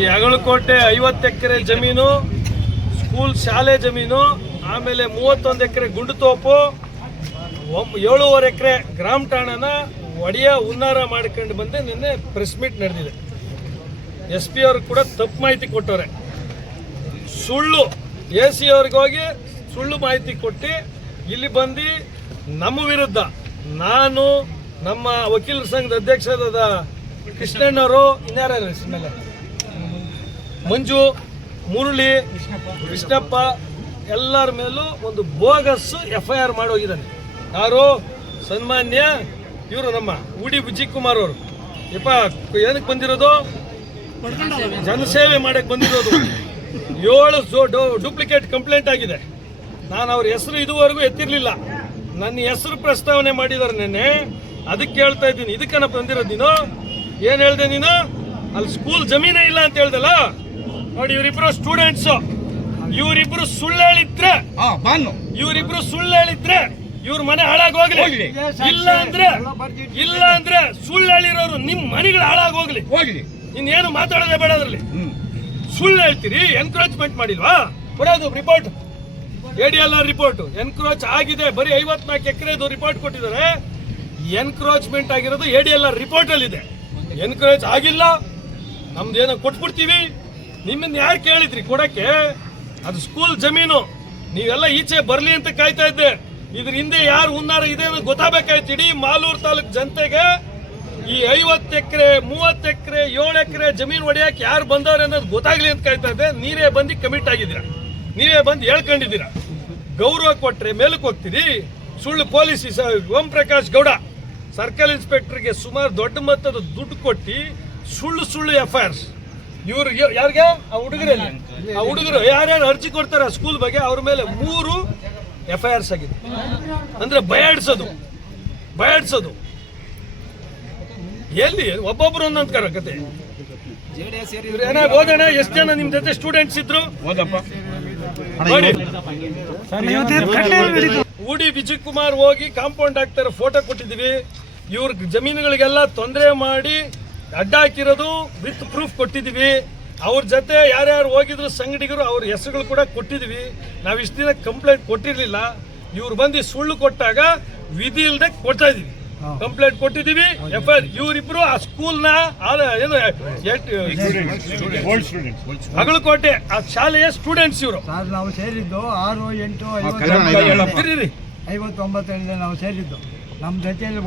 ಈ ಅಗಳಕೋಟೆ 50 ಎಕರೆ ಜಮೀನು ಸ್ಕೂಲ್ ಶಾಲೆ ಜಮೀನು, ಆಮೇಲೆ 31 ಎಕರೆ ಗುಂಡುತೋಪು, 7.5 ಎಕರೆ ಗ್ರಾಮ ಠಾಣನ ಒಡೆಯ ಉನ್ನಾರ ಮಾಡ್ಕೊಂಡು ಬಂದು ನಿನ್ನೆ ಪ್ರೆಸ್ ಮೀಟ್ ನಡೆದಿದೆ. SP ಅವರು ಕೂಡ ತಪ್ಪು ಮಾಹಿತಿ ಕೊಟ್ಟವ್ರೆ. ಸುಳ್ಳು AC ಅವ್ರಿಗೆ ಹೋಗಿ ಸುಳ್ಳು ಮಾಹಿತಿ ಕೊಟ್ಟು ಇಲ್ಲಿ ಬಂದು ನಮ್ಮ ವಿರುದ್ಧ ನಾನು, ನಮ್ಮ ವಕೀಲರ ಸಂಘದ ಅಧ್ಯಕ್ಷರಾದ ಕೃಷ್ಣಣ್ಣವರು, ಇನ್ಯಾರ ಮೇಲೆ ಮಂಜು, ಮುರಳಿ, ಕೃಷ್ಣಪ್ಪ ಎಲ್ಲರ ಮೇಲೂ ಒಂದು ಬೋಗಸ್ FIR ಮಾಡೋಗಿದ್ದಾನೆ. ಯಾರು? ಸನ್ಮಾನ್ಯ ಇವರು ನಮ್ಮ ಉಡಿ ವಿಜಯಕುಮಾರ್ ಅವರು. ಏನಕ್ಕೆ ಬಂದಿರೋದು? ಜನಸೇವೆ ಮಾಡಕ್ಕೆ ಬಂದಿರೋದು. 7 ಡೂಪ್ಲಿಕೇಟ್ ಕಂಪ್ಲೇಂಟ್ ಆಗಿದೆ. ನಾನು ಅವ್ರ ಹೆಸರು ಇದುವರೆಗೂ ಎತ್ತಿರಲಿಲ್ಲ. ನನ್ನ ಹೆಸರು ಪ್ರಸ್ತಾವನೆ ಮಾಡಿದಾರೆ ನೆನ್ನೆ. ಅದಕ್ಕೆ ಹೇಳ್ತಾ ಇದ್ದೀನಿ. ಇದಕ್ಕನ ಬಂದಿರೋದು ನೀನು? ಏನು ಹೇಳ್ದೆ ನೀನು? ಅಲ್ಲಿ ಸ್ಕೂಲ್ ಜಮೀನೇ ಇಲ್ಲ ಅಂತ ಹೇಳ್ದಲ್ಲ. ನೋಡಿ, ಇವರಿಬ್ರು ಸ್ಟೂಡೆಂಟ್ಸ್. ಇವರಿಬ್ರು ಸುಳ್ಳು ಹೇಳಿದ್ರೆ ಇವ್ರ ಮನೆ ಹಾಳಾಗೋಗ್ಲಿ. ಇಲ್ಲ ಅಂದ್ರೆ ಸುಳ್ಳು ಹೇಳಿರೋರು ನಿಮ್ ಮನೆಗಳು ಹಾಳಾಗೋಗ್ಲಿ. ಇನ್ನೇನು ಮಾತಾಡೋದೇ ಬೇಡ. ಅದ್ರಲ್ಲಿ ಸುಳ್ಳು ಹೇಳ್ತೀರಿ. ಎನ್ಕ್ರೋಚ್ಮೆಂಟ್ ಮಾಡಿಲ್ವಾ? ಕೊಡೋದು ರಿಪೋರ್ಟ್, ADLR ರಿಪೋರ್ಟ್. ಎನ್ಕ್ರೋಚ್ ಆಗಿದೆ, ಬರೀ 54 ಎಕರೆದು ರಿಪೋರ್ಟ್ ಕೊಟ್ಟಿದ್ದಾರೆ. ಎನ್ಕ್ರೋಚ್ಮೆಂಟ್ ಆಗಿರೋದು ADLR ರಿಪೋರ್ಟ್ ಅಲ್ಲಿ ಇದೆ. ಎನ್ಕ್ರೋಚ್ ಆಗಿಲ್ಲ, ನಮ್ದೇನೋ ಕೊಟ್ಬಿಡ್ತೀವಿ. ನಿಮ್ಮನ್ನ ಯಾರು ಕೇಳಿದ್ರಿ ಕೊಡಕ್ಕೆ? ಅದು ಸ್ಕೂಲ್ ಜಮೀನು. ನೀವೆಲ್ಲ ಈಚೆ ಬರ್ಲಿ ಅಂತ ಕಾಯ್ತಾ ಇದ್ದೆ. ಇದ್ರ ಹಿಂದೆ ಯಾರು ಹುನ್ನಾರ ಇದೆ ಅನ್ನೋದು ಗೊತ್ತಾಗಬೇಕಾಯ್ತು. ಇಡೀ ಮಾಲೂರು ತಾಲೂಕು ಜನತೆಗೆ ಈ 50 ಎಕರೆ, 30 ಎಕರೆ, 7 ಎಕರೆ ಜಮೀನು ಹೊಡೆಯಕ್ಕೆ ಯಾರು ಬಂದವ್ರೆ ಅನ್ನೋದು ಗೊತ್ತಾಗ್ಲಿ ಅಂತ ಕಾಯ್ತಾ ಇದ್ದೆ. ನೀವೇ ಬಂದು ಕಮಿಟ್ ಆಗಿದ್ದೀರಾ, ನೀವೇ ಬಂದು ಹೇಳ್ಕೊಂಡಿದ್ದೀರಾ. ಗೌರವ ಕೊಟ್ರೆ ಮೇಲಕ್ಕೆ ಹೋಗ್ತೀರಿ. ಸುಳ್ಳು ಪೊಲೀಸ್ ಓಂ ಪ್ರಕಾಶ್ ಗೌಡ ಸರ್ಕಲ್ ಇನ್ಸ್ಪೆಕ್ಟರ್ಗೆ ಸುಮಾರು ದೊಡ್ಡ ಮೊತ್ತದ ದುಡ್ಡು ಕೊಟ್ಟು ಸುಳ್ಳು FIRs. ಇವ್ರು ಯಾರಿಗೆ? ಆ ಹುಡುಗರು ಯಾರ್ಯಾರು ಅರ್ಜಿ ಕೊಡ್ತಾರೆ ಸ್ಕೂಲ್ ಬಗ್ಗೆ ಅವ್ರ ಮೇಲೆ 3 FIRs ಆಗಿದೆ. ಅಂದ್ರೆ ಬಯಾಡ್ಸೋದು. ಎಲ್ಲಿ ಒಬ್ಬೊಬ್ರು ಒಂದೊಂದು ಕತೆ. ಓದೋಣ. ಎಷ್ಟು ಜನ ನಿಮ್ ಜೊತೆ ಸ್ಟೂಡೆಂಟ್ಸ್ ಇದ್ರು? ಉಡಿ ವಿಜಯಕುಮಾರ್ ಹೋಗಿ ಕಾಂಪೌಂಡ್ ಹಾಕ್ತಾರೆ, ಫೋಟೋ ಕೊಟ್ಟಿದ್ದೀವಿ. ಇವ್ರ ಜಮೀನುಗಳಿಗೆಲ್ಲ ತೊಂದರೆ ಮಾಡಿ ಅಡ್ಡ ಹಾಕಿರೋದು ವಿತ್ ಪ್ರೂಫ್ ಕೊಟ್ಟಿದ್ದೀವಿ. ಅವ್ರ ಜೊತೆ ಯಾರ್ಯಾರು ಹೋಗಿದ್ರು ಸಂಗಡಿಗರು, ಅವ್ರ ಹೆಸರುಗಳು ಕೂಡ ಕೊಟ್ಟಿದ್ದೀವಿ. ನಾವು ಇಷ್ಟು ದಿನ ಕಂಪ್ಲೇಂಟ್ ಕೊಟ್ಟಿರ್ಲಿಲ್ಲ. ಇವ್ರು ಬಂದು ಸುಳ್ಳು ಕೊಟ್ಟಾಗ ವಿಧಿ ಇಲ್ಲದೆ ಕೊಡ್ತಾ ಇದೀವಿ. ಕಂಪ್ಲೇಂಟ್ ಕೊಟ್ಟಿದ್ದೀವಿ. FIR. ಇವರಿಬ್ರು ಆ ಸ್ಕೂಲ್ನ ಏನು ಅಗಳಕೋಟೆ ಆ ಶಾಲೆಯ ಸ್ಟೂಡೆಂಟ್ಸ್. ಇವರು ನಾವು ಸೇರಿದ್ದು 6, 8, 59 ನಾವು ಸೇರಿದ್ದು. ನಮ್ಮ ಜೊತೆಯಲ್ಲಿ